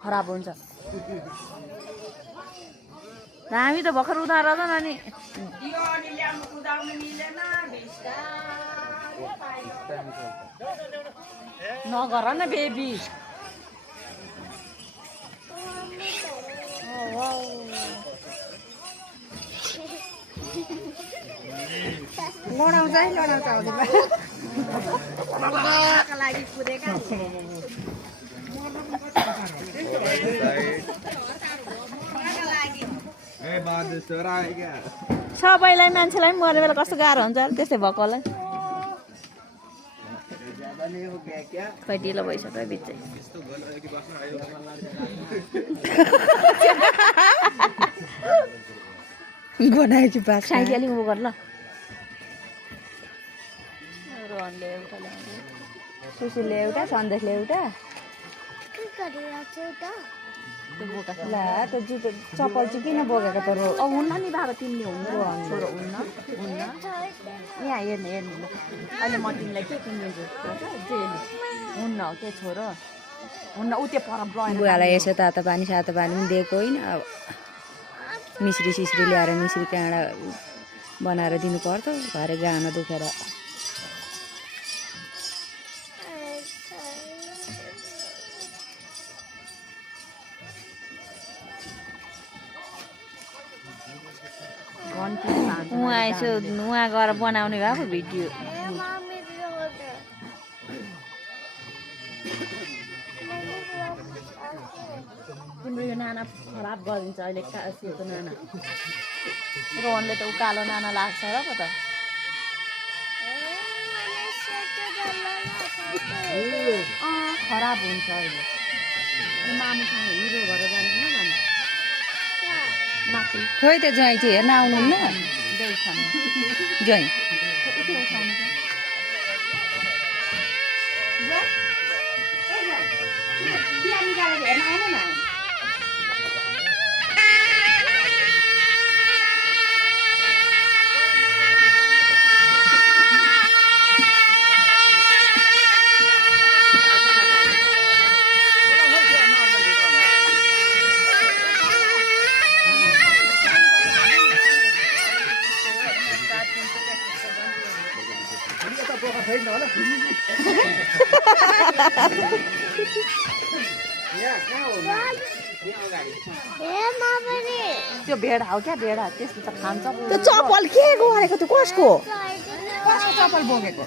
खराब हुन्छ हामी त भर्खर उधार रहेछन् अनि नगर न बेबी लडाउँछ है लडाउँछ लागि कुदेका सबैलाई मान्छेलाई पनि मर्ने बेला कस्तो गाह्रो हुन्छ त्यस्तै भएकोलाई खै ढिलो भइसक्यो बिचै बनाएछु बास साइकी अलिक उ गर ल रोहनले एउटा ल्याउँदै सुसुले एउटा सन्देशले एउटा ला त जुत्तो चप्पल चाहिँ किन बोकेको त अब हुन्न नि बाबा तिमीले हुनु छोरो हुन्न यहाँ हेर्नु हेर्नु ल अहिले म तिमीलाई के किनिदिन्छु हुन्न हो त्यो छोरो हुन्न उ त्यो पर बुवालाई यसो तातो पानी सातो पानी पनि दिएको होइन अब मिश्री सिस्री ल्याएर मिश्री काँडा बनाएर दिनु पर्थ्यो घरे गाना दुखेर उहाँ यसो उहाँ गएर बनाउने भएको भिडियो तिम्रो यो नाना खराब गरिदिन्छ अहिले काशीको नाना रोहनले त उकालो नाना लाग्छ र पो त खराब हुन्छ अहिले मामुसँग हिरो भएर जाने जाने माथि खोइ त ज्वाइँ चाहिँ हेर्न आउनुहुन्न ज्वाइँ त्यो भेडा हो क्या भेडा त्यस्तो त खान्छ त्यो चप्पल के गरेको त्यो कसको चप्पल बोकेको